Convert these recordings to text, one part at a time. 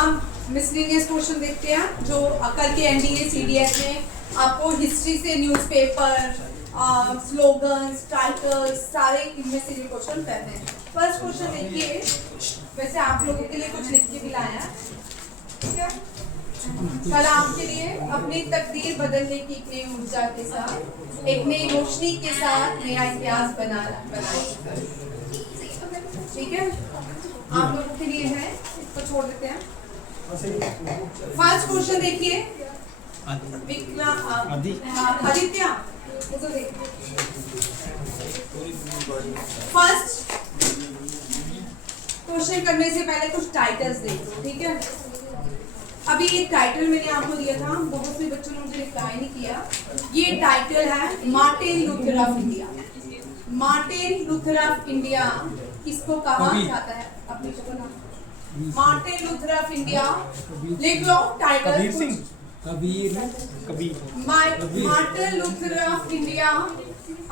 हम miscellaneous question देखते हैं जो कल के एनडीए सीडीएस में आपको हिस्ट्री से न्यूज़पेपर, स्लोगन्स, टाइटल्स सारे इनमें से ये क्वेश्चन करते हैं। फर्स्ट क्वेश्चन देखिए, वैसे आप लोगों के लिए कुछ लिख के भी लाया है, ठीक है। सलाम के लिए अपनी तकदीर बदलने की एक नई ऊर्जा के साथ, एक नई रोशनी के साथ नया इतिहास बनाए, ठीक है। आप लोगों के लिए है, इसको छोड़ देते हैं। फर्स्ट क्वेश्चन देखिए, आदित्य फर्स्ट क्वेश्चन करने से पहले कुछ टाइटल्स देख लो, ठीक है। अभी ये टाइटल मैंने आपको दिया था, बहुत से बच्चों ने मुझे रिप्लाई नहीं किया। ये टाइटल है Martin Luther of India. Martin Luther of India किसको कहा जाता है? अपने को नाम मार्टिन लूथर ऑफ इंडिया लिख लो title. Kabir Singh, Kabir Martin Luther of India.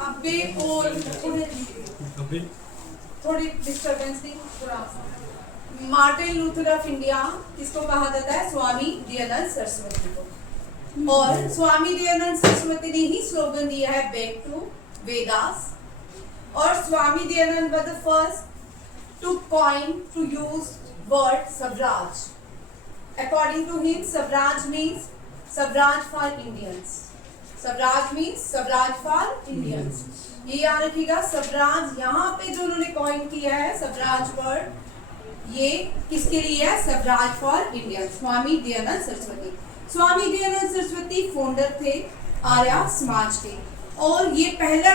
अबे और थोड़ी डिस्टर्बेंस थी थोड़ा। मार्टिन लूथर ऑफ इंडिया किसको कहा जाता है? स्वामी दयानंद सरस्वती को। और स्वामी दयानंद सरस्वती ने ही स्लोगन दिया है बैक टू वेदास। और Swami Dayanand was the first to coin to use word Swaraj. According to him, Swaraj means Swaraj for Indians। Swaraj means Swaraj for Indians। ये याद रखिएगा, स्वराज यहाँ पे जो उन्होंने कॉइन किया है स्वराज वर्ड, ये किसके लिए है? Swaraj for India, Swami Dayanand Saraswati. Swami Dayanand Saraswati founder थे आर्य समाज के। और ये पहला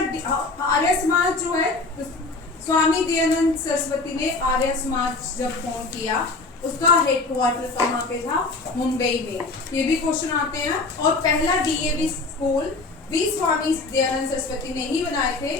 आर्य समाज जो है, स्वामी दयानंद सरस्वती ने आर्य समाज जब फाउंड किया, उसका हेडक्वार्टर कहाँ पे था? मुंबई में। ये भी क्वेश्चन आते हैं। और पहला डीएवी स्कूल भी स्वामी दयानंद सरस्वती ने ही बनाए थे,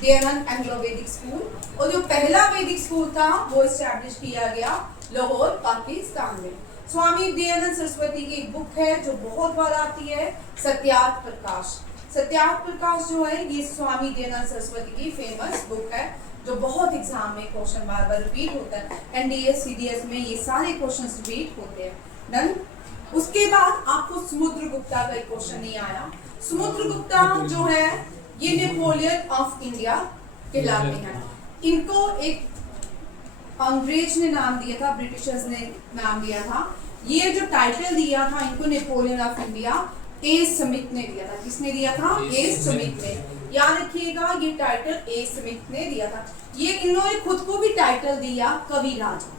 दयानंद एंग्लो वैदिक स्कूल। और जो पहला वैदिक स्कूल था वो इस्टेब्लिश किया गया लाहौर, पाकिस्तान में। स्वामी दयानंद सरस्वती की एक बुक है जो बहुत बार आती है, सत्यार्थ प्रकाश। सत्यार्थ प्रकाश जो है ये स्वामी दयानंद सरस्वती की फेमस बुक है, जो बहुत एग्जाम में क्वेश्चन बार बार रिपीट होता है। एनडीए सीडीएस में ये सारे क्वेश्चन रिपीट होते हैं। डन। उसके बाद आपको समुद्रगुप्ता का एक क्वेश्चन नहीं आया। समुद्रगुप्ता जो है ये नेपोलियन ऑफ इंडिया कहलाते हैं। इनको एक अंग्रेज ने नाम दिया था, ब्रिटिशर्स ने नाम दिया था। ये जो टाइटल दिया था इनको Napoleon of India A Smith ने दिया था। किसने दिया था? ए स्मिथ ने। याद रखिएगा ये टाइटल ए स्मिथ ने दिया था। ये इन्होंने खुद को भी टाइटल दिया कवि राजा।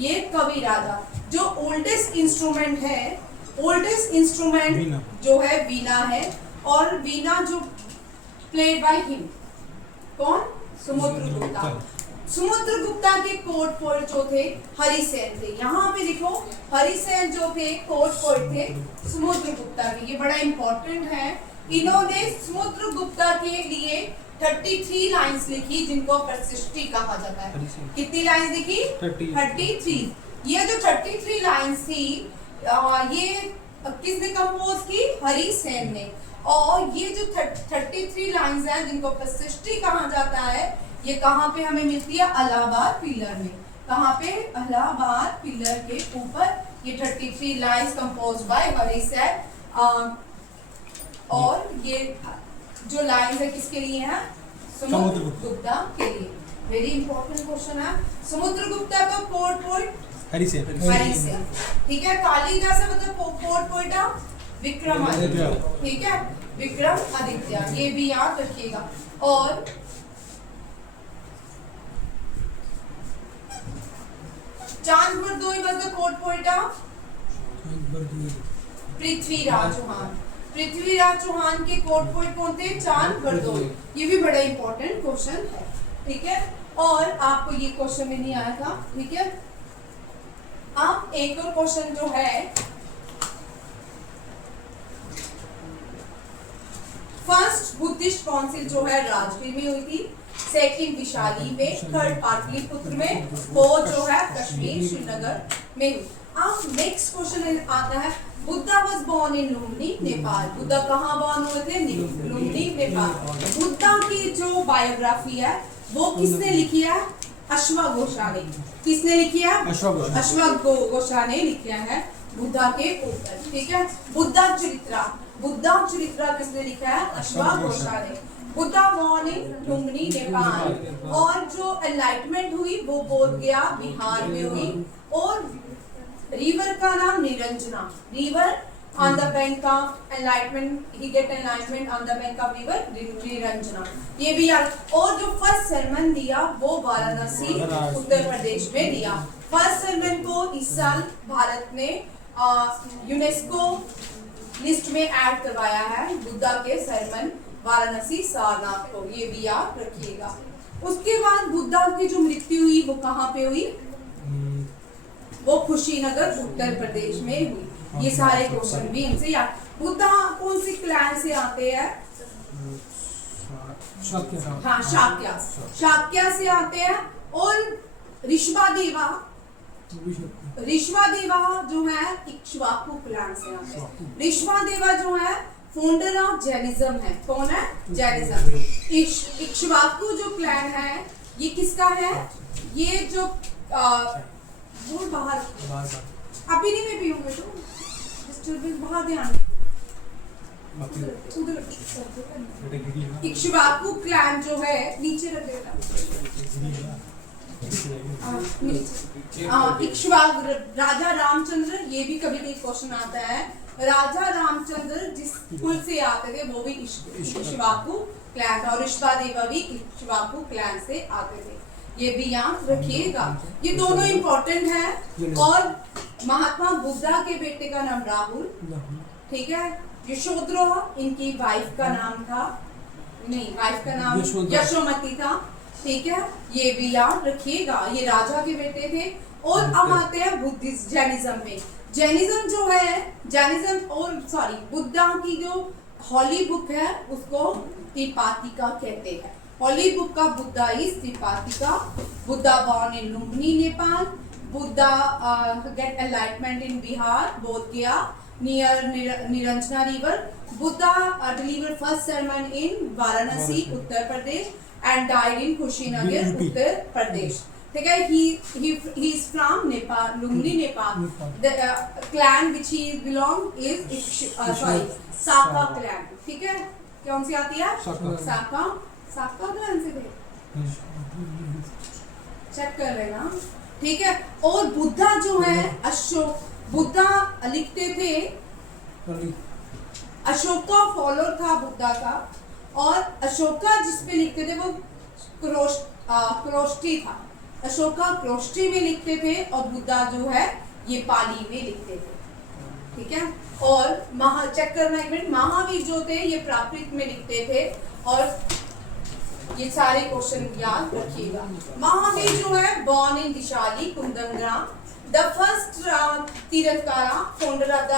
ये कवि राजा जो ओल्डेस्ट इंस्ट्रूमेंट है, ओल्डेस्ट इंस्ट्रूमेंट जो है वीणा है। और वीणा जो प्लेड बाय हिम, कौन? समुद्रगुप्ता। समुद्रगुप्ता के कोर्ट पोएट जो थे हरिसेन थे। यहाँ पे देखो हरिसेन जो थे कोर्ट पोएट थे समुद्रगुप्ता के। ये बड़ा इंपॉर्टेंट है। इन्होंने समुद्रगुप्ता के लिए 33 लाइंस लिखी जिनको प्रशिष्टि कहा जाता है। कितनी लाइंस लिखी? 33। ये जो 33 लाइंस थी ये किसने कंपोज की? हरिसेन ने। और ये जो 33 लाइंस हैं जिनको प्रशिष्टि कहा जाता है, ये कहाँ पे हमें मिलती है? इलाहाबाद पिलर में। कहाँ पे? इलाहाबाद पिलर के ऊपर ये 33 लाइंस कंपोज बाय हरिसेन। और ये जो लाइंस है किसके लिए है? समुद्रगुप्ता के लिए। वेरी इंपॉर्टेंट क्वेश्चन है। समुद्रगुप्ता का कोर्ट पोएट हरिसेन, ठीक है। कालिदास से मतलब कोर्ट पोएट विक्रमादित्य, ठीक है, विक्रमादित्य। ये भी याद रखिएगा। और Chand Bardai was the court poet Prithviraj Chauhan. Prithviraj Chauhan के कोर्ट पोएट कौन थे? चांद बरदोई। ये भी बड़ा इंपॉर्टेंट क्वेश्चन है, ठीक है। और आपको ये क्वेश्चन में नहीं आया था, ठीक है। आप एक और क्वेश्चन जो है, फर्स्ट बुद्धिस्ट काउंसिल जो है राजगीर में हुई थी, सेकंड विशाली में, थर्ड पाटलिपुत्र में, फोर्थ जो है कश्मीर श्रीनगर में हुई। अब नेक्स्ट क्वेश्चन आता है, Buddha was born in Lumbini Nepal. Buddha कहाँ बोर्न हुए थे? लुम्बिनी नेपाल। बुद्धा की जो बायोग्राफी है वो किसने लिखी है? अश्वघोषा ने। किसने लिखी है? अश्वघोषा। अश्वघोषा ने लिखा है बुद्धा के ऊपर, ठीक है। बुद्धा चरित्रा किसने लिखा है? अश्वघोषा ने। बुद्धा born in लुम्बिनी नेपाल, और जो एनलाइटमेंट हुई वो बोध गया बिहार में हुई, और रिवर का नाम Niranjana, river on the bank of enlightenment, he get enlightenment on the bank of river Niranjana, ये भी याद। और जो फर्स्ट सरमन दिया वो वाराणसी उत्तर प्रदेश में दिया। फर्स्ट सरमन को इस साल भारत ने यूनेस्को लिस्ट में ऐड करवाया है, बुद्धा के सरमन वाराणसी सारनाथ को, ये भी याद रखिएगा। उसके बाद बुद्धा की जो मृत्यु हुई वो कहाँ पे हुई? वो कुशीनगर उत्तर प्रदेश में हुई। ये सारे क्वेश्चन भी इनसे याद। बुद्धा कौन सी क्लैन से आते हैं? हाँ, शाक्या से आते हैं। और ऋषभादेवा जो है इक्ष्वाकु क्लैन से आते हैं। ऋषभादेवा जो है फाउंडर ऑफ जैनिज्म है। कौन है? जैनिज्म। इक्ष्वाकु जो क्लैन है ये किसका है? ये जो वो बाहर अभी नहीं मैं पीऊंगी तो डिस्टर्बेंस, बाहर ध्यान इक्ष्वाकु क्लैन जो है नीचे रख देना। इक्ष्वाकु राजा रामचंद्र, ये भी कभी कभी क्वेश्चन आता है। राजा रामचंद्र जिस कुल से आते थे वो भी इक्ष्वाकु क्लैन था, और ऋषभादेवा भी इक्ष्वाकु क्लैन से आते थे। ये भी याद रखिएगा, ये दोनों इम्पोर्टेंट है। और महात्मा बुद्धा के बेटे का नाम राहुल, ठीक है। यशोधरा इनकी वाइफ का नाम था, नहीं वाइफ का नाम यशोमती था, ठीक है। ये भी याद रखिएगा, ये राजा के बेटे थे। और अब आते हैं बुद्धिस्ट जैनिज्म में। जैनिज्म जो है, जैनिज्म और सॉरी बुद्धा की जो हॉली बुक है उसको त्रिपातिका कहते हैं। हॉली बुक का Buddha is Tripitaka. Buddha born in Lumbini Nepal, Buddha get enlightenment in Bihar, Bodh Gaya near Niranjana river. Buddha delivered first sermon in Varanasi Uttar Pradesh and died in Kushinagar Uttar Pradesh, ठीक है। he is from Nepal, Lumbini Nepal. the clan which he belong is Saka clan, ठीक है। कौन सी आती है? साका क्लैन से थे, चेक कर लेना, ठीक है। और बुद्धा जो है बुद्धा लिखते थे, अशोका फॉलोअर था बुद्धा का, और अशोका जिस पे लिखते थे वो क्रोष्टी था। अशोका क्रोष्टी में लिखते थे और बुद्धा जो है ये पाली में लिखते थे, ठीक है। और चेक करना एक मिनट, महावीर जो थे ये प्राकृत में लिखते थे। और ये सारे क्वेश्चन याद रखिएगा। महावीर जो है born in दिशाली Kundagram, the first Tirthankara, founder of the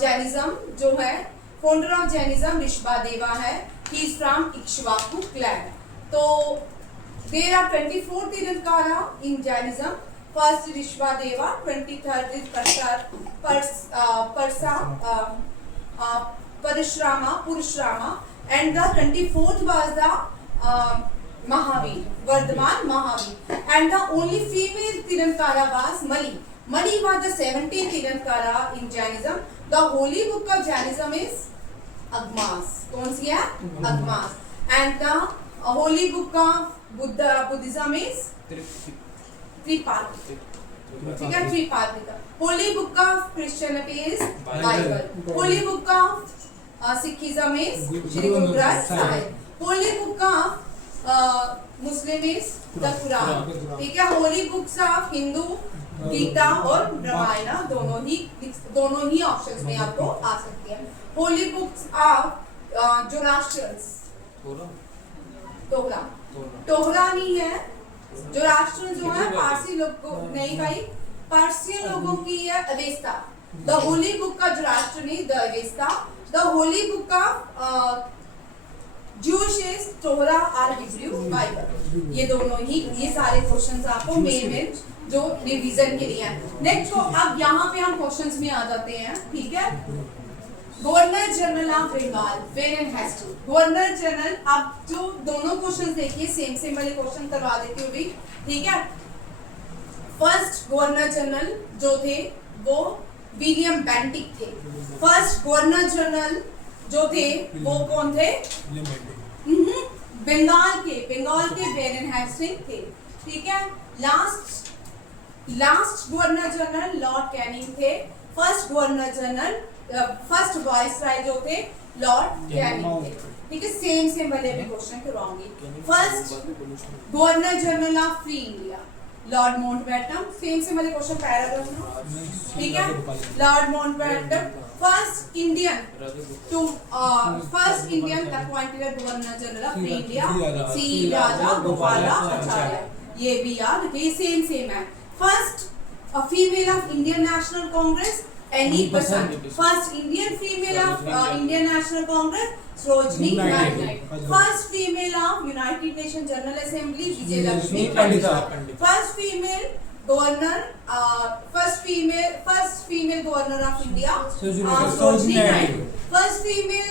Jainism जो है, फाउंडर ऑफ जैनिज्म ऋषभादेवा है। He is from Ikshvaku clan. तो there are 24 Tirthankara in Jainism. First Rishabhadeva, 23rd is Parshurama, and the 24th was the Mahavir, Vardhaman Mahavir, and the only female Tirankara was Mali. Mali was the 17th Tirankara in Jainism. The holy book of Jainism is Agmas. कौन सी है? Agmas. And the holy book of Buddhism is Tripatika. ठीक है, Tripatika. Holy book of Christianity is Bible. Holy book of Sikhism is Shri Guru Granth Sahib. Holy book of Muslim is the Quran, ठीक है। Holy books of Hindu Gita और रामायण दोनों ही options में आपको आ सकती है। Holy books of Zoroastrians, तोहरा नहीं है, जोराष्ट्र जो है पारसी लोग को नहीं भाई, पारसियन लोगों की है Avesta. The holy book of Zoroastrian is the Avesta. The holy book of Jewish is Torah or Hebrew Bible. ये दोनों ही, ये सारे क्वेश्चंस आपको मेन जो रिवीजन के लिए हैं। नेक्स्ट को अब यहाँ पे हम क्वेश्चंस में आ जाते हैं, ठीक है। Governor general of Bengal Warren Hastings. Governor general, अब जो दोनों क्वेश्चन देखिए सेम वाले क्वेश्चन करवा देती हूँ भी, ठीक है। फर्स्ट गवर्नर जनरल जो थे वो विलियम बेंटिक थे। फर्स्ट गवर्नर जनरल जो थे वो कौन थे? बंगाल के वेरेन हेस्टिंग्स थे, ठीक है। Last governor general Lord Canning थे। First governor general first viceroy जो थे लॉर्ड कैनिंग थे, ठीक है। सेम वाले भी क्वेश्चन करवाऊंगी। First governor general of free India Lord Mountbatten. Same वाले क्वेश्चन पैराग्राफ में, ठीक है। Lord Mountbatten first Indian appointed governor general of free India C Raja Gopalacharya. ये भी याद रखिए, सेम है। First female of Indian National Congress Annie Besant. First Indian female of Indian National Congress Sarojini Naidu. First female of United Nation General Assembly Vijay Lakshmi Pandit. First female governor first female governor of India Sarojini Naidu. First female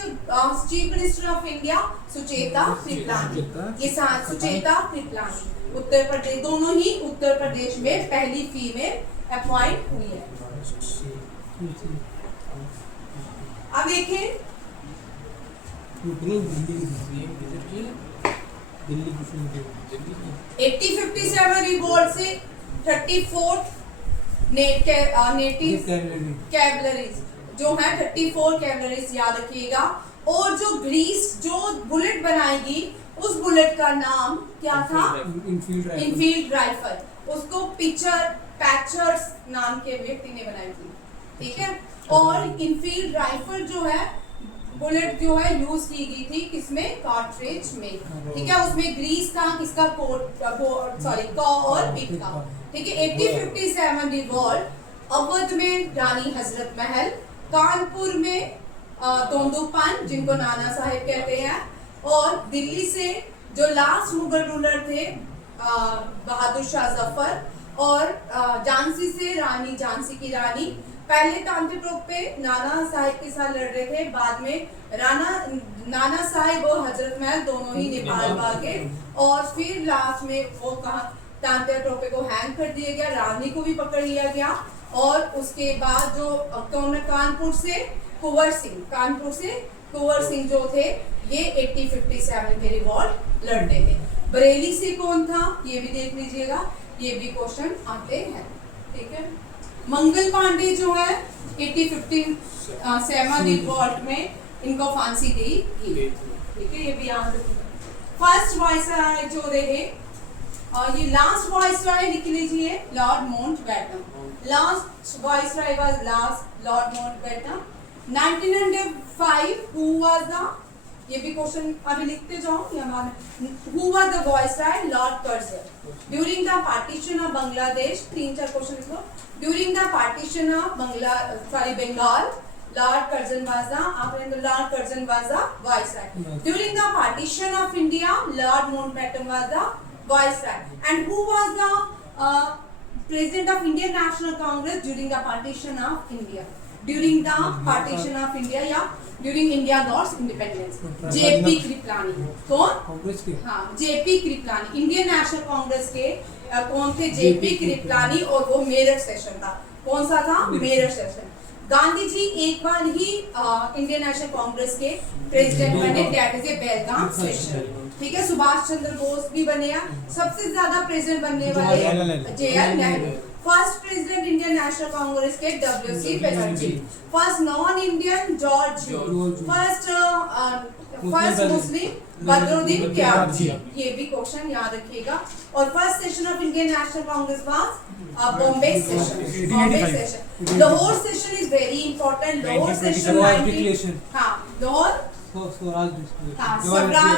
chief minister of India Sucheta Kripalani. ये साथ सुचेता कृपलानी उत्तर प्रदेश, दोनों ही उत्तर प्रदेश में पहली female appoint हुई है। अब देखिए Delhi 1857 revolt से 34 नेटिव कैवलरीज जो है 34 कैवलरीज याद रखिएगा। और जो ग्रीस जो बुलेट बनाएगी उस बुलेट का नाम क्या था? Enfield rifle. उसको पैचर्स नाम के व्यक्ति ने बनाई थी, ठीक है। और इनफील्ड राइफल जो है बुलेट जो है यूज की गई थी किसमें? कार्ट्रिज में, ठीक है। उसमें ग्रीस था किसका? कॉ और पिक का, ठीक है। 1857 रिवॉल्ट अवध में रानी हजरत महल, कानपुर में तोंदुपान जिनको नाना साहिब कहते हैं, और दिल्ली से जो लास्ट मुगल रूलर थे बहादुर शाह जफर, और झांसी से रानी झांसी की रानी। पहले तांत्रिक रूप पे नाना साहिब के साथ लड़ रहे थे, बाद में नाना साहिब और हजरत महल दोनों ही नेपाल भागे, और फिर लास्ट में वो कहा तांत्रिक टोपे को हैंग कर दिया गया, रानी को भी पकड़ लिया गया। और उसके बाद जो कानपुर से कुंवर सिंह जो थे ये 1857 के रिवॉल्ट लड़ते थे। बरेली से कौन था ये भी देख लीजिएगा, ये भी क्वेश्चन आते हैं, ठीक है। मंगल पांडे जो है 1857 रिवॉल्ट में इनको फांसी दी गई, ठीक है। ये भी याद रखिएगा। फर्स्ट वाइसराय जो रहे और ये लास्ट वाइसराय लिख लीजिए Lord Mountbatten. Last viceroy was Lord Mountbatten. 1905 who was the, ये भी क्वेश्चन अभी लिखते जाओ who was the viceroy? Lord Curzon। During the partition of Bangladesh, 3-4 question लिखो। During the partition of Bengal, Lord Curzon was the viceroy। During the partition of India, Lord Mountbatten was the viceroy। And who was the president of Indian National Congress during the partition of India? During the partition of India या during India God's independence, JP Kripalani. कौन? कांग्रेस के? हाँ, JP Kripalani. Indian National Congress के कौन थे? JP Kripalani. और वो Meerut session था। कौन सा था? मेरठ सेशन। गांधी जी एक बार ही इंडियन नेशनल कांग्रेस के प्रेसिडेंट बने, that is A Belgaum session, ठीक है। सुभाष चंद्र बोस भी बने हैं। सबसे ज्यादा प्रेसिडेंट बनने वाले JL Nehru. First president Indian National Congress के WC Banerjee. First non Indian George. First Muslim Badruddin Tyabji. ये भी क्वेश्चन याद रखिएगा। और first session of Indian National Congress was Bombay session. Lahore session is very important. Lahore session Swaraj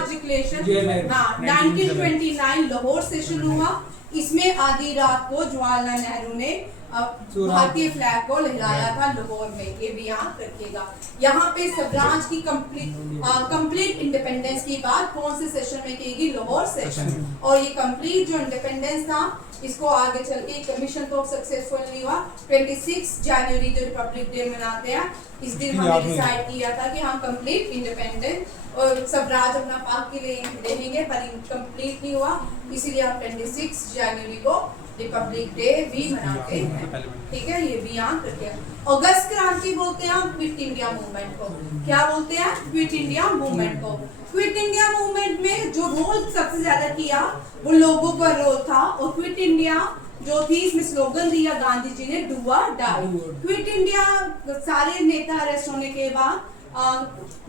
declaration 1929 Lahore session हुआ। इसमें आधी रात को जवाहरलाल नेहरू ने भारतीय फ्लैग को लहराया था लाहौर में, ये भी याद रखिएगा। यहाँ पे स्वराज की कंप्लीट इंडिपेंडेंस की बात कौन से सेशन में कहेगी? लाहौर सेशन। और ये कंप्लीट जो इंडिपेंडेंस था इसको आगे चल के कमीशन तो सक्सेसफुल नहीं हुआ। 26 जनवरी जो रिपब्लिक डे मनाते हैं, इस दिन हमने डिसाइड किया था कि हम कंप्लीट इंडिपेंडेंट और स्वराज अपना पाक के लिए रहेंगे, पर कंप्लीट नहीं हुआ, इसीलिए हम 26 जनवरी को रिपब्लिक डे भी मनाते हैं। ठीक है, ये भी याद रखिए। अगस्त क्रांति बोलते हैं हम क्विट इंडिया मूवमेंट को। क्या बोलते हैं? क्विट इंडिया मूवमेंट को। क्विट इंडिया मूवमेंट में जो रोल सबसे ज्यादा किया वो लोगों का रोल था, और क्विट इंडिया जो थी इसमें स्लोगन दिया गांधी जी ने, डू और डाई। क्विट इंडिया सारे नेता अरेस्ट होने के बाद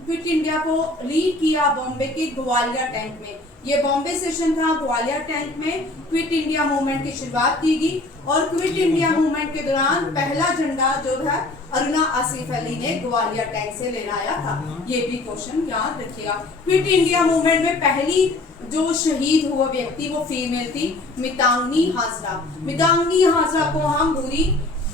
क्विट इंडिया को लीड किया बॉम्बे के ग्वालियर टैंक में। ये बॉम्बे सेशन था, ग्वालियर टैंक में क्विट इंडिया मूवमेंट की शुरुआत की गई। और क्विट इंडिया मूवमेंट के दौरान पहला झंडा जो था अरुणा आसिफ अली ने ग्वालियर टैंक से लहराया था। ये भी क्वेश्चन याद रखिएगा। क्विट इंडिया मूवमेंट में पहली जो शहीद हुआ व्यक्ति वो फीमेल थी, मितांगनी हाजरा। मितांगनी हाजरा को हम बुरी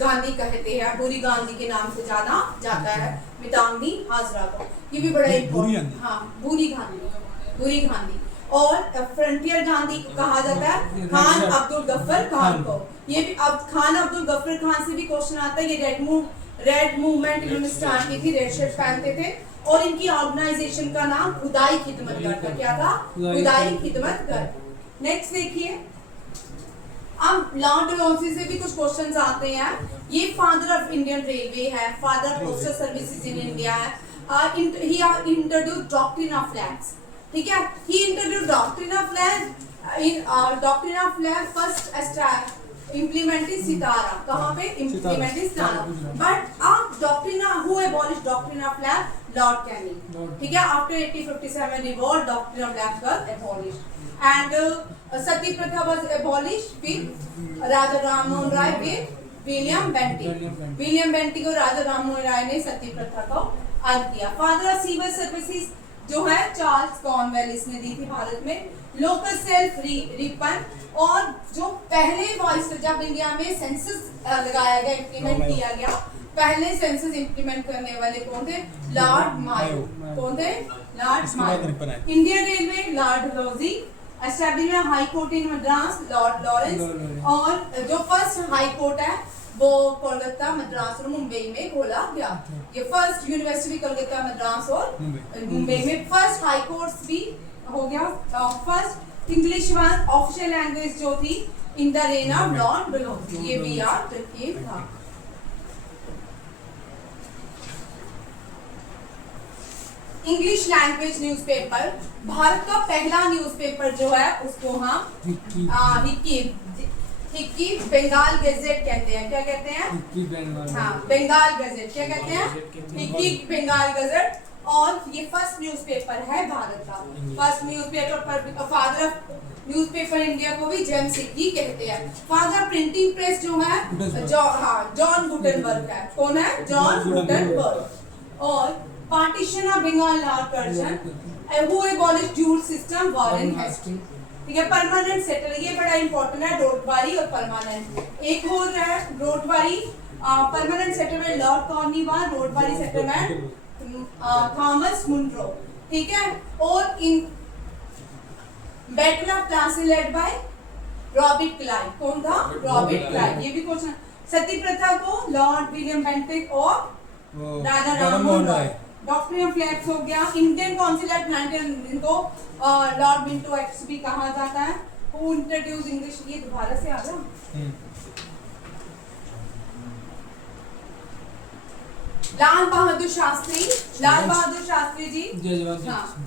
गांधी कहते हैं, बुरी गांधी के नाम से जाना जाता है मितांगनी हाजरा को। ये भी बड़ा इम्पोर्टेंट, हाँ बुरी गांधी। और फ्रंटियर गांधी कहा जाता है खान अब्दुल गफ्फर खान को। ये भी अब खान अब्दुल गफ्फर खान से भी क्वेश्चन आता है। ये रेड मूवमेंट इन्होंने स्टार्ट की थी, रेड शर्ट पहनते थे, और इनकी ऑर्गेनाइजेशन का नाम खुदाई खिदमतगर था। क्या था? खुदाई खिदमतगर। नेक्स्ट देखिए, अब लॉर्ड डलहौजी से भी कुछ क्वेश्चंस आते हैं। ये फादर ऑफ इंडियन रेलवे है, father postal services in India है। He introduced doctrine of flags. ठीक है, he introduced doctrine of flag. Doctrine of flag first implemented Satara. कहाँ पे? इम्प्लीमेंटेड सितारा। बट अब doctrine who abolished doctrine of flag? Lord Canning. ठीक है, after 1857 revolt doctrine of flag was abolished and sati प्रथा was abolished with Raja Rammohan Roy with William Bentinck. William Bentinck और राजा राममोहन राय ने सती प्रथा को अंत किया। फादर ऑफ सिविल सर्विसेज जो है चार्ल्स कॉर्नवेलिस ने दी थी भारत में। लोकल सेल्फ रिपन, और जो पहले वॉइस जब इंडिया में सेंसस लगाया गया, इम्प्लीमेंट किया गया, पहले सेंसस इम्प्लीमेंट करने वाले कौन थे? Lord Mayo. कौन थे? Lord Mayo. Indian railway Lord Dalhousie. Establishment high court in Madras Lord Lawrence. और जो फर्स्ट हाई कोर्ट है वो कोलकाता, मद्रास और मुंबई में खोला गया। ये फर्स्ट यूनिवर्सिटी कोलकाता, मद्रास और मुंबई में। फर्स्ट हाई कोर्ट भी हो गया। First English one official language जो थी in the rain of Lord Dalhousie. ये भी याद रखिएगा। इंग्लिश लैंग्वेज न्यूज़पेपर, भारत का पहला न्यूज़पेपर जो है उसको हम हिक्की बंगाल गजेट कहते हैं। क्या कहते हैं? हाँ, बंगाल गजेट। क्या कहते हैं? Hicky Bengal gazette. और ये फर्स्ट न्यूज़पेपर है भारत का। फर्स्ट न्यूज़पेपर पर फादर ऑफ न्यूज़पेपर इंडिया को भी जेम्स हिक्की कहते हैं। फादर प्रिंटिंग प्रेस जो है जॉन गुटेनबर्ग है। कौन है? John Gutenberg. और partition of Bengal Lord Curzon, who abolished dual system, Warren Hasting. ठीक है, परमानेंट सेटल, ये बड़ा इंपॉर्टेंट है, रोटवारी और परमानेंट। एक और है Ryotwari, permanent settlement lord Cornwallis, Ryotwari settlement Thomas Munro. ठीक है, और in battle of Plassey led by Robert Clive. कौन था? Robert Clive. ये भी क्वेश्चन। सती प्रथा को लॉर्ड विलियम बेंटिक और राजा राममोहन राय। डॉक्ट्रिन ऑफ फ्लैग्स हो गया। इंडियन काउंसिल एक्ट 19 इनको लॉर्ड मिंटो एक्ट भी कहा जाता है। हु इंट्रोड्यूस इंग्लिश, ये दोबारा से आ गया। Lal Bahadur Shastri, Lal Bahadur Shastri ji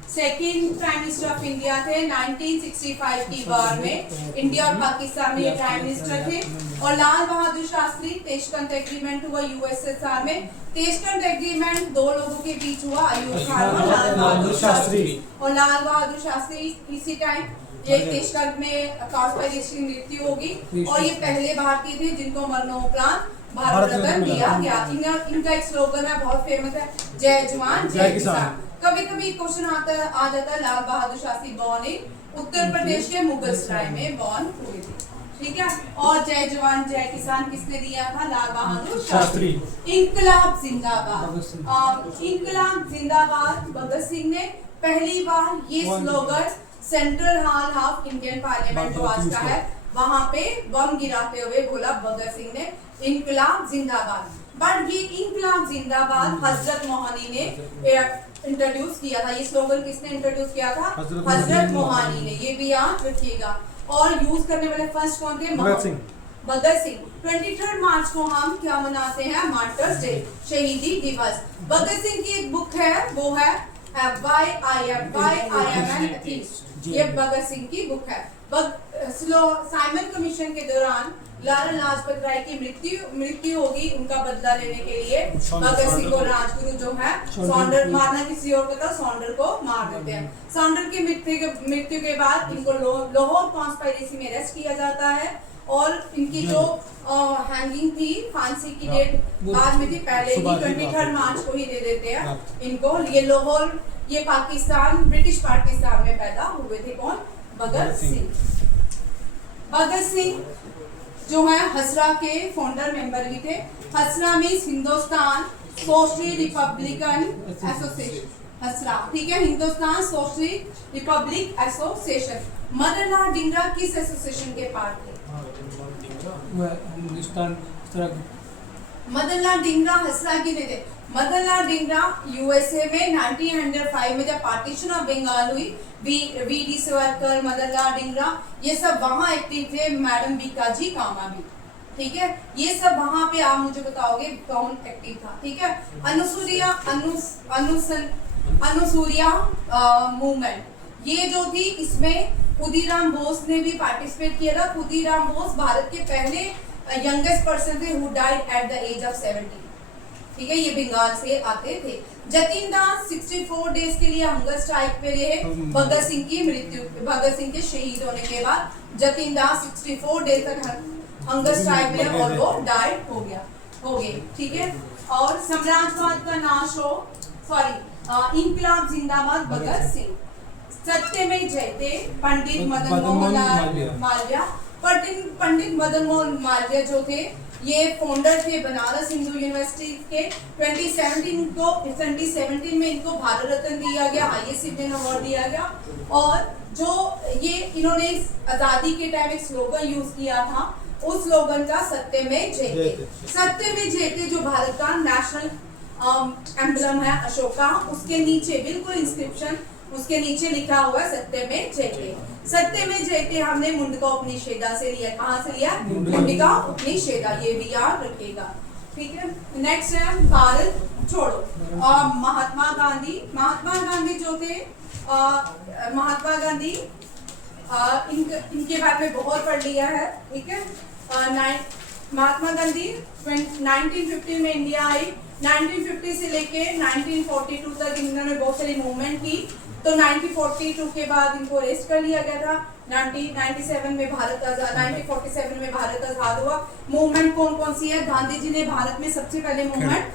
second prime minister of India थे। 1965 की वार में इंडिया और पाकिस्तान में ये प्राइम मिनिस्टर थे। और लाल बहादुर शास्त्री, तेशकंद एग्रीमेंट हुआ यूएसएसआर में। तेशकंद एग्रीमेंट दो लोगों के बीच हुआ, अयूब खान और लाल बहादुर शास्त्री। और लाल बहादुर शास्त्री इसी टाइम ये तेशकंद में कॉर्पोरेशन मृत्यु होगी। और ये पहले भारतीय थे जिनको मरणोपरांत भारत रत्न दिया गया। इनका एक स्लोगन है, बहुत फेमस है, जय जवान जय किसान। कभी कभी क्वेश्चन आ जाता है लाल बहादुर शास्त्री बॉर्न इन उत्तर प्रदेश के मुगल सराय में बॉर्न हुए थे। ठीक है। और जय जवान जय किसान किसने दिया था? लाल बहादुर शास्त्री। इनकलाब जिंदाबाद, भगत सिंह। इनकलाब जिंदाबाद भगत सिंह ने पहली बार ये slogan central hall of Indian parliament जो आज का है वहां पे बम गिराते हुए बोला भगत सिंह ने, इनकलाब जिंदाबाद। बट ये इनकलाब जिंदाबाद हजरत मोहानी ने इंट्रोड्यूस किया था। ये स्लोगन किसने इंट्रोड्यूस किया था? हजरत मोहानी ने। ये भी याद रखिएगा। और यूज करने वाले फर्स्ट कौन थे? भगत सिंह। भगत सिंह। 23 मार्च को हम क्या मनाते हैं? मार्टर्स डे, शहीदी दिवस। भगत सिंह की एक बुक है, वो है Why I am an atheist। ये भगत सिंह की बुक है। साइमन कमीशन के दौरान लाला लाजपत राय की मृत्यु होगी, उनका बदला लेने के लिए भगत सिंह को राजगुरु जो है सॉन्डर, मारना किसी और को था, सॉन्डर को मार देते हैं। सॉन्डर की मृत्यु के बाद इनको लाहौर कॉन्स्पिरेसी में अरेस्ट किया जाता है और इनकी जो हैंगिंग थी, फांसी की डेट बाद में थी, पहले ही 23 मार्च को ही दे देते हैं इनको। ये लाहौर, ये पाकिस्तान, ब्रिटिश पाकिस्तान में पैदा हुए थे। कौन? भगत सिंह। भगत सिंह जो है हसरा के फाउंडर मेंबर भी थे। HSRA means Hindustan socialist republican association, HSRA, ठीक है, Hindustan socialist republic association. Madanlal Dhingra किस एसोसिएशन के पार्ट थे? हिंदुस्तान मदनलाल डिंगरा हसरा की थे। मदनलाल डिंगरा यूएसए में 1905 में जब पार्टीशन ऑफ बंगाल हुई, वी.डी. सावरकर, मदनलाल डिंगरा, ये सब वहाँ एक्टिव थे। मैडम बीकाजी कामा भी, ठीक है। ये सब वहाँ पे आप मुझे बताओगे कौन एक्टिव था, ठीक है। अनुसूया मूवमेंट, ये जो थी इसमें खुदीराम बोस ने भी पार्टिसिपेट किया था। खुदीराम बोस भारत के पहले यंगेस्ट पर्सन थे who died at the age of 70, ठीक है। ये बंगाल से आते थे। जतिन दास 64 डेज के लिए हंगर स्ट्राइक पे रहे। भगत सिंह की मृत्यु, भगत सिंह के शहीद होने के बाद जतिन दास 64 डेज तक हंगर स्ट्राइक में और वो डाइड हो गए, ठीक है। और साम्राज्यवाद का नाश हो, सॉरी, इनकलाब जिंदाबाद भगत सिंह। सत्य में जयते पंडित मदन मोहन मालवीय। पंडित मदन मोहन मालवीय जो थे ये फाउंडर थे बनारस हिंदू यूनिवर्सिटी के। 2017 में इनको भारत रत्न दिया गया, हाईएस्ट सिविलियन अवार्ड दिया गया। और जो ये इन्होंने आजादी के टाइम एक स्लोगन यूज किया था, उस स्लोगन का सत्य में जयते। सत्य में जयते जो भारत का नेशनल एम्बलम है अशोका, उसके नीचे बिल्कुल इंस्क्रिप्शन, उसके नीचे लिखा हुआ है सत्य में जयते। सत्य में जयते हमने मुंडका उपनिषेदा से लिया। कहाँ से लिया? मुंडका उपनिषेदा, ये भी याद रखिएगा, ठीक है। नेक्स्ट है भारत छोड़ो। महात्मा गांधी जो थे, महात्मा गांधी, इनके बारे में बहुत पढ़ लिया है, ठीक है। महात्मा गांधी 1950 में इंडिया आई। 1950 से लेके 1942 तक इन्होंने बहुत सारी मूवमेंट की। तो 1942 के बाद इनको अरेस्ट कर लिया गया था। 1947 में भारत आजाद, 1947 में भारत आजाद हुआ। मूवमेंट कौन सी है? गांधी जी ने भारत में सबसे पहले मूवमेंट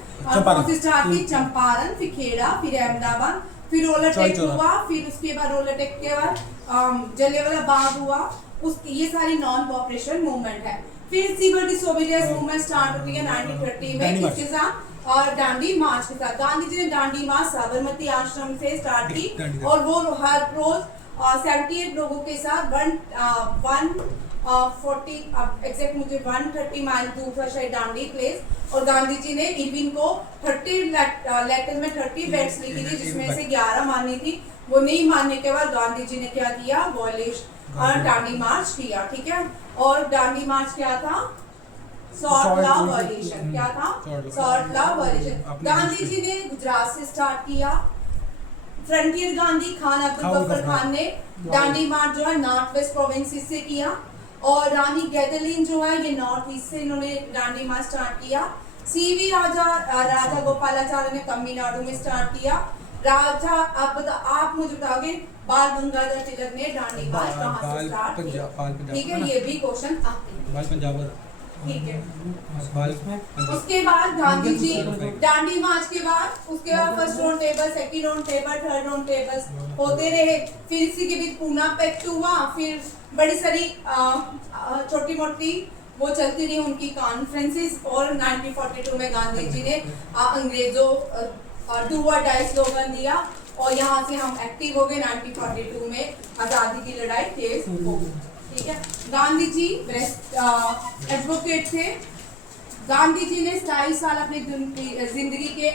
स्टार्ट की, चंपारण, फिर खेड़ा, फिर अहमदाबाद, फिर रोलर टेक हुआ, फिर उसके बाद रोलर टेक के बाद जलियांवाला बाग हुआ। ये सारी नॉन कॉपरेशन मूवमेंट है। फिर सिविल डिसोबीडियंस मूवमेंट स्टार्ट होती है 1930 में, किसके साथ? और डांडी मार्च के साथ। गांधी जी ने डांडी मार्च साबरमती आश्रम से स्टार्ट की और वो हर रोज 78 लोगों के साथ 140 एग्जैक्ट मुझे 130 माइल दूर था शायद डांडी प्लेस। और गांधी जी ने इरविन को 30 लेटर में 30 बेड्स लिखी थी, जिसमें से 11 माननी थी। वो नहीं मानने के बाद गांधी जी ने क्या किया? वॉयलेशन और डांडी मार्च किया, ठीक है। और डांडी मार्च क्या था? Short law violation. क्या था? Short law violation. Gandhi ji ने गुजरात से स्टार्ट किया। फ्रंटियर गांधी खान अब्दुल गफ्फर खान ने डांडी मार्च जो है नॉर्थ वेस्ट प्रोविंसेस से किया। और रानी गैदलिन जो है ये नॉर्थ ईस्ट से इन्होंने डांडी मार्च स्टार्ट किया। सीवी राजा गोपालाचार्य ने तमिलनाडु में स्टार्ट किया। राजा आप मुझे बताओगे बाल गंगाधर तिलक ने डांडी मार्च कहाँ से स्टार्ट किया? ठीक है, ये भी क्वेश्चन आते हैं। ठीक है। बारिश में उसके बाद गांधी जी दांडी मार्च के बाद उसके बाद first round table, second round table, third round tables होते रहे। फिर इसी के बीच पूना पैक्ट हुआ, फिर बड़ी सारी छोटी मोटी वो चलती रही उनकी कॉन्फ्रेंसेस। और 1942 में गांधी जी ने अंग्रेजों डू और डाई स्लोगन दिया और यहाँ से हम एक्टिव हो गए। 1942 में आज़ादी की लड़ाई तेज हो गई। ठीक है। गांधी जी एडवोकेट थे। गांधी जी ने 27 साल अपनी जिंदगी के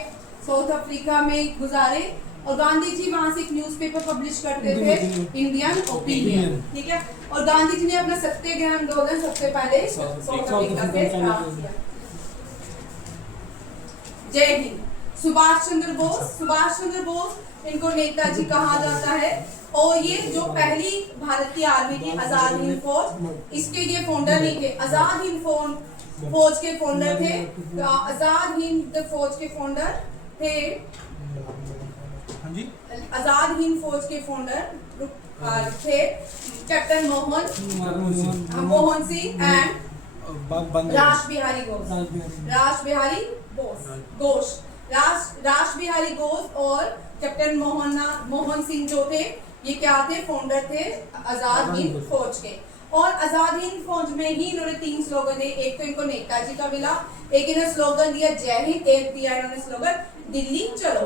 साउथ अफ्रीका में गुजारे और गांधी जी वहां से एक न्यूज़पेपर पब्लिश करते थे, इंडियन ओपिनियन। ठीक है। और गांधी जी ने अपना सत्याग्रह आंदोलन सबसे पहले साउथ अफ्रीका से स्टार्ट किया। जय हिंद। सुभाष चंद्र बोस इनको नेताजी कहा जाता है और ये जो पहली भारतीय आर्मी की आजाद हिंद फौज, इसके ये फाउंडर नहीं थे। आजाद हिंद फौज के फाउंडर थे। आजाद हिंद फौज के फाउंडर थे। हाँ जी, आजाद हिंद फौज के फाउंडर थे कैप्टन मोहन सिंह एंड रास बिहारी घोष और कैप्टन मोहन सिंह जो थे, ये क्या थे? फाउंडर थे आजाद हिंद फौज के। और आजाद हिंद फौज में ही इन्होंने 3 स्लोगन दिए। एक तो इनको नेताजी का मिला, एक इन्होंने स्लोगन दिया जय हिंद, एक दिया इन्होंने स्लोगन दिल्ली चलो।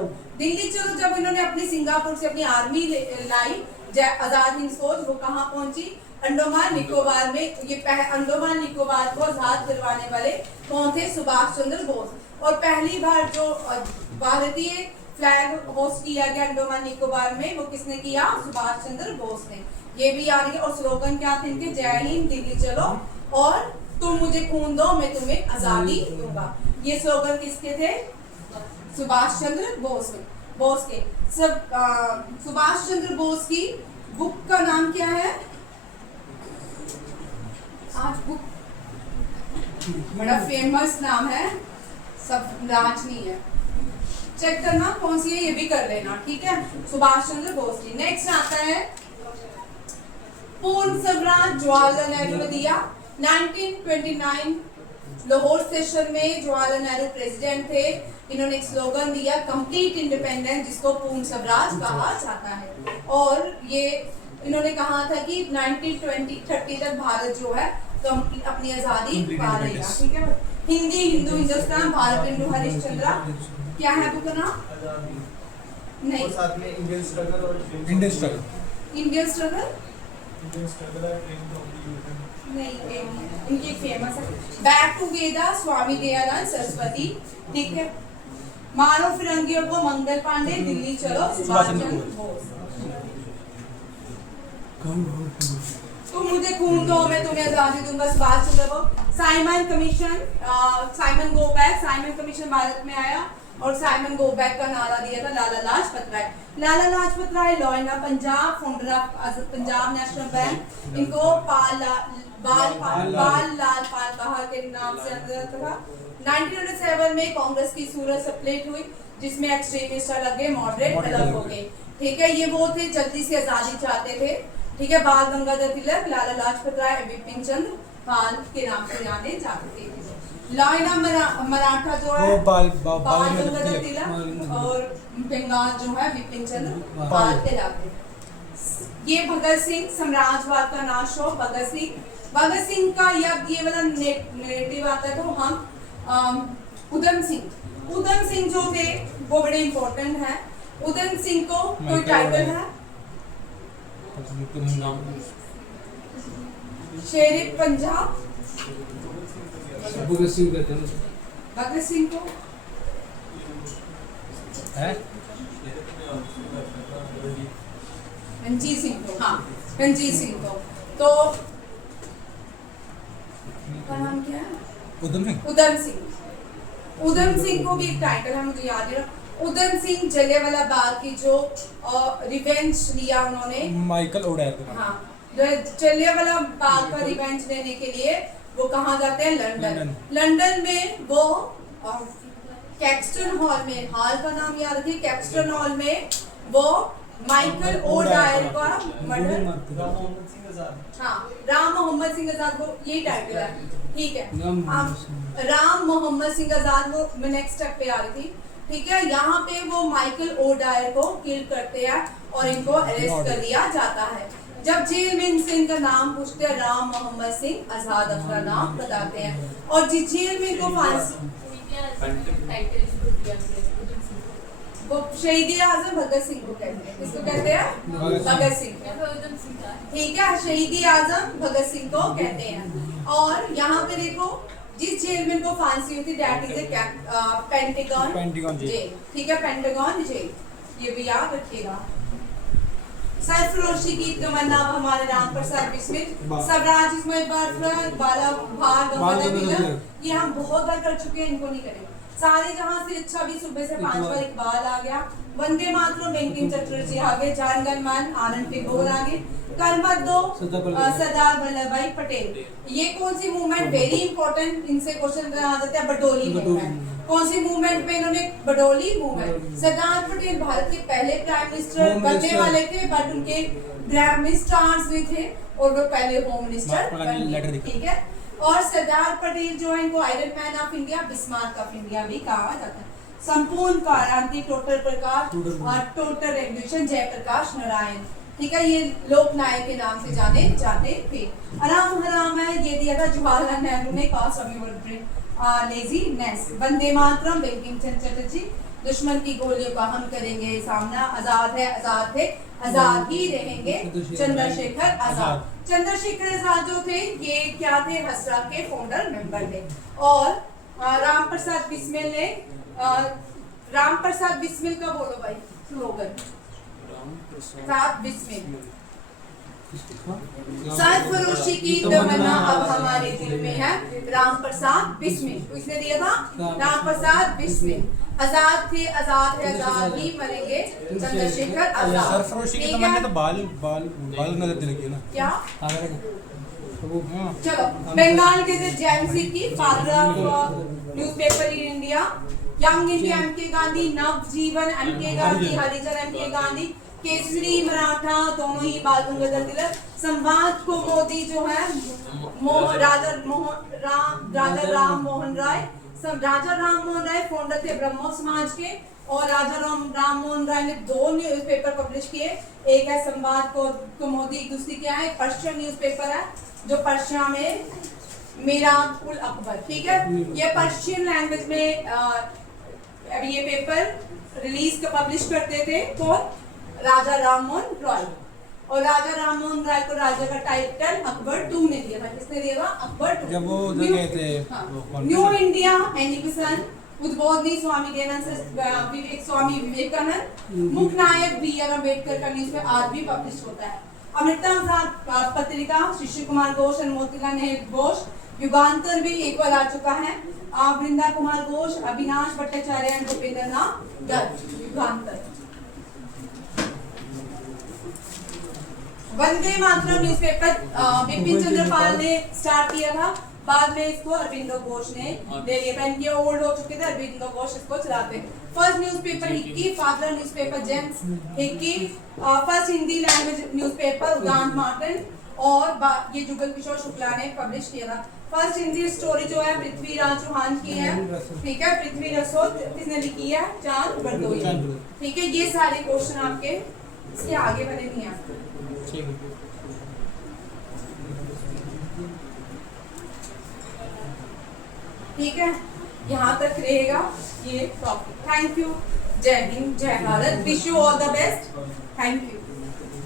जब इन्होंने अपनी सिंगापुर से अपनी आर्मी लाई आजाद हिंद फौज, वो कहाँ पहुंची? अंडमान निकोबार में। ये अंडमान निकोबार को आजाद करवाने वाले कौन थे? सुभाष चंद्र बोस। और पहली बार जो भारतीय फ्लैग होस्ट किया गया अंडमान निकोबार में, वो किसने किया? सुभाष चंद्र बोस ने। ये भी याद रखिए। और स्लोगन क्या थे इनके? जय हिंद, दिल्ली चलो और तुम मुझे खून दो, मैं तुम्हें आजादी दूंगा। ये स्लोगन किसके थे? सुभाष चंद्र बोस के। सुभाष चंद्र बोस की बुक का नाम क्या है? आज बुक बड़ा फेमस नाम है, सब राजनी है। चेक करना कौन सी है, ये भी कर लेना। ठीक है। सुभाष चंद्र बोस की। नेक्स्ट आता है पूर्ण स्वराज जवाहरलाल नेहरू ने दिया 1929 लाहौर सेशन में। जवाहरलाल नेहरू प्रेसिडेंट थे। इन्होंने एक स्लोगन दिया कंप्लीट इंडिपेंडेंस, जिसको पूर्ण स्वराज कहा जाता है। और ये इन्होंने कहा था कि 1930 तक भारत जो है अपनी आजादी पा लेगा। ठीक है। हिंदी हिंदू हिंदुस्तान, भारत हिंदू हरिश्चंद्रा, क्या है बुक का नाम? नहीं, साथ में इंडियन स्ट्रगल और इंडियन स्ट्रगल नहीं, इनकी एक फेमस है बैक टू वेदा, स्वामी दयानंद सरस्वती। ठीक है। मारो फिरंगियों को, मंगल पांडे, दिल्ली चलो, सुभाष चंद्र बोस। तुम मुझे खून दो, मैं तुम्हें आजादी दूंगा, Subhash Chandra Bose. Simon commission, Simon commission Bharat में आया और साइमन गो बैक का नारा दिया था Lala Lajpat Rai. Law in Punjab, founder of Punjab national bank. इनको बाल लाल पाल कहा के नाम से अंदर था। 1907 में कांग्रेस की सूरत स्प्लिट हुई, जिसमें एक्सट्रीमिस्ट अलग गए, मॉडरेट अलग हो गए। ठीक है। ये वो थे जल्दी से आजादी चाहते थे। ठीक है। बाल गंगाधर तिलक, लाला लाजपत राय, विपिन चंद्र पाल के नाम से जाने जाते थे। लाइना मराठा जो है बाल गंगाधर तिलक और बंगाल जो है विपिन चंद्र पाल के जाते हैं। ये भगत सिंह, साम्राज्यवाद का नाश हो। भगत सिंह का ये वाला नेरेटिव आता है। तो हम उधम सिंह जो थे वो बड़े इंपॉर्टेंट है। उधम सिंह को कोई टाइटल है? शेर पंजाब भगत सिंह कहते हैं। भगत सिंह को है रणजीत सिंह को। हाँ, रणजीत सिंह को। तो का नाम क्या है? उधम सिंह को भी एक टाइटल है, मुझे याद है। उधम सिंह जलियांवाला बाग की जो रिवेंज लिया उन्होंने, माइकल ओडायर। हाँ, जलियांवाला बाग का रिवेंज लेने के लिए वो कहाँ जाते हैं? लंदन में वो कैक्सटन हॉल में, हॉल का नाम याद रखिए, कैक्सटन हॉल में वो माइकल ओ डायर का मर्डर, हाँ राम मोहम्मद सिंह आजाद वो ये टाइटल है, ठीक है। राम मोहम्मद सिंह आजाद वो नेक्स्ट स्टेप पे आ रही थी, ठीक है। यहाँ पे वो माइकल ओ डायर को किल करते हैं और इनको अरेस्ट कर लिया जाता है। जब जेल में इनसे इनका नाम पूछते हैं, राम मोहम्मद सिंह आजाद अपना नाम बताते हैं, और जिस जेल में इनको फांसी, वो शहीद आजम भगत सिंह को कहते हैं, किसको कहते हैं? भगत सिंह, ठीक है। शहीद आजम भगत सिंह को कहते हैं। और यहाँ पे देखो जिस जेल में इनको फांसी होती, that is a pentagon jail, ठीक है, पेंटागन जेल, ये भी याद रखिएगा। सरफरोशी की तमन्ना हमारे राम प्रसाद बिस्मिल, स्वराज इसमें बाला भाग ये हम बहुत बार कर चुके हैं, इनको नहीं करेंगे। सारे जहां से अच्छा भी सुबह से 5 बार इकबाल आ गया, वंदे मातरम बंकिम चटर्जी आ गए, जान गण मन आनंद टेगोर आ गए, कलमत दो सरदार वल्लभ भाई पटेल। ये कौन सी मूवमेंट, वेरी इंपॉर्टेंट, इनसे क्वेश्चन आ जाता है, बडोली मूवमेंट। कौन सी मूवमेंट में इन्होंने, बडोली मूवमेंट। सरदार पटेल भारत के पहले प्राइम मिनिस्टर बनने वाले थे, बट उनके प्राइम मिनिस्टर्स भी थे और वो पहले होम मिनिस्टर बने, ठीक है। और सरदार पटेल जो है इनको iron man of India, Bismarck of India भी कहा जाता है। संपूर्ण क्रांति, टोटल प्रकाश और टोटल रेवोल्यूशन, जयप्रकाश नारायण, ठीक है, ये लोकनायक के नाम से जाने जाते थे। आराम हराम है ये दिया था जवाहरलाल नेहरू ने, cost of your laziness. Vande Mataram Bankim Chandra Chatterjee, दुश्मन की गोलियों का हम करेंगे सामना, आजाद है आजाद थे आजाद ही रहेंगे, चंद्रशेखर आजाद। चंद्रशेखर आजाद जो थे ये क्या थे, हसरा के फाउंडर मेंबर थे। और राम प्रसाद बिस्मिल ने, राम प्रसाद बिस्मिल का बोलो भाई स्लोगन, प्रसाद बिस्मिल, सरफरोशी की तमन्ना अब हमारे दिल में है, राम प्रसाद बिस्मिल। इसने दिया था राम प्रसाद बिस्मिल। आजाद थे आजाद है आजाद ही मरेंगे, चंद्रशेखर आजाद। सरफरोशी की तमन्ना तो बाल बाल बाल नजर दिल की ना क्या, तो चलो बंगाल के जेएमसी की father of newspaper in India, young India MK Gandhi, Navjivan MK Gandhi, Harijan MK Gandhi, Kesari Maratha दोनों ही बाल गंगाधर तिलक। संवाद को मोदी जो है राजा राम मोहन राय फाउंडर थे ब्रह्मो समाज के, और राजा राम मोहन राय ने 2 न्यूज़पेपर पब्लिश किए, एक है संवाद को मोदी, दूसरी क्या है, पर्शियन न्यूज़पेपर है जो पर्शिया में मीरात उल अकबर, ठीक है। ये पर्शियन लैंग्वेज में अभी ये पेपर रिलीज पब्लिश करते थे कौन, राजा राम मोहन राय। और राजा राम मोहन राय को राजा का टाइटल अकबर II ने दिया था, किसने दिया था, अकबर II। जब वो गए थे new India education, उद्बोधनी Swami Dayanand Swami Vivekananda, मुख्य नायक B.R. अम्बेडकर का न्यूज़ में आज भी पब्लिश होता है। अमृता पत्रिका, शिशिर कुमार घोष और मोतीलाल नेहरू घोष, युगांतर भी एक बार आ चुका है, वृंदा कुमार घोष, अविनाश भट्टाचार्य और भूपेंद्र नाथ गर्ग, युगांतर। वंदे मातरम न्यूज़पेपर बिपिन चंद्र पाल ने स्टार्ट किया था, बाद में इसको अरविंदो घोष ने ले लिया था, इनके ओल्ड हो चुके थे, अरविंदो घोष इसको चलाते। First newspaper Hickey, father newspaper James Hickey, first Hindi language newspaper उदान मार्टिन, और ये जुगल किशोर शुक्ला ने पब्लिश किया था। फर्स्ट हिंदी स्टोरी जो है पृथ्वीराज चौहान की है, ठीक है, पृथ्वी रसोद किसने लिखी है, चांद बरदोई, ठीक है। ये सारे क्वेश्चन आपके इसके आगे बने नहीं आपके, ठीक है, यहाँ तक रहेगा ये टॉपिक। थैंक यू, जय हिंद, जय Bharat, wish you all the best, thank you.